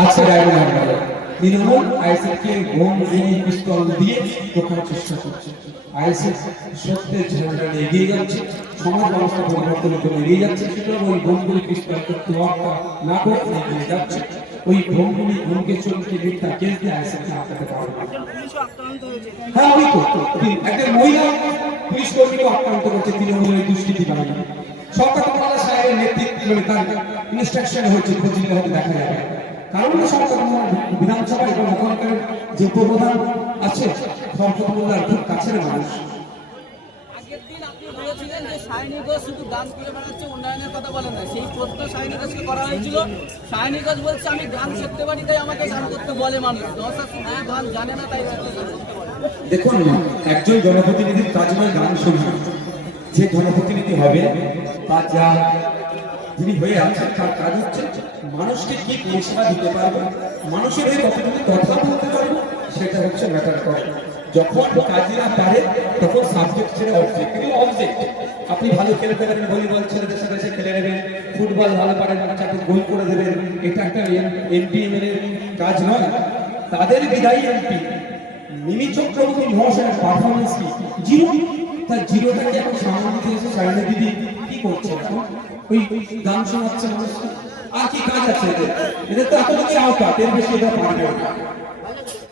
আজকে রায়গঞ্জ হাসপাতালে তৃণমূল আইএসএফকে বোম গুলি পিস্তল দিয়ে রোখার চেষ্টা করছে। আইএসএফ সত্যের ঝান্ডা নিয়ে এগিয়ে যাচ্ছে, সমাজ ব্যবস্থা পরিবর্তনের জন্য এগিয়ে যাচ্ছে, সুতরাং ওই বোম গুলি পিস্তলকে তোয়াক্কা না করে এগিয়ে যাচ্ছে। ওই বোম গুলি বোমকে চলকে মিথ্যা কেস দিয়ে আইএসএফকে আটকাতে পারবে। হ্যাঁ, ওই তো একজন মহিলা পুলিশ কর্মীকে আক্রান্ত করছে তৃণমূলের দুষ্কৃতি বাহিনী। শওকত মোল্লা সাহেবের নেতৃত্বে মানে তার ইনস্ট্রাকশন হয়েছে, খোঁজ নিলে হয়তো দেখা যাবে। কারণ শওকত মোল্লা বিধানসভা এবং ওখানকার যে উপপ্রধান আছে শওকত মোল্লার খুব কাছের মানুষ। আগের দিন আপনি বলেছিলেন যে শাহিনী ঘোষ শুধু গান করে বেড়াচ্ছে, উন্নয়নের কথা বলে না। সেই প্রশ্ন শাহিনী ঘোষকে করা হয়েছিল। শাহিনী ঘোষ বলছে আমি গান শিখতে পারি তাই আমাকে গান করতে বলে মানুষ। দশা শুধু গান জানে না তাই গান করতে বলে। দেখুন, একজন জনপ্রতিনিধির কাজ নয় গান শোনা। যে জনপ্রতিনিধি হবে তার যা যিনি হয়ে আছেন তার কাজ হচ্ছে মানুষকে কি পরিষেবা দিতে পারবে, মানুষের হয়ে কতটুকু কথা বলতে পারবে, সেটা হচ্ছে ম্যাটার করে। যখন কাজেরা পারে তখন সাবজেক্ট ছেড়ে অবজেক্ট। কিন্তু অবজেক্ট আপনি ভালো খেলতে পারেন, ভলিবল ছেলেদের সাথে এসে খেলে নেবেন, ফুটবল ভালো পারেন, বাচ্চাকে গোল করে দেবেন, এটা একটা এমপি এমএলএ কাজ নয়। তাদের বিদায়ী এমপি মিমি চক্রবর্তী মহাশয়ের পারফরমেন্স কি জিরো। তার জিরোটাকে এখন সামনে দিতে এসে সাইনা দিদি কি করছে? ওই গান শোনাচ্ছে মানুষকে। আর কি কাজ আছে এদের? এদের তো এতটুকু আওকাত, এর বেশি এটা পারবে না।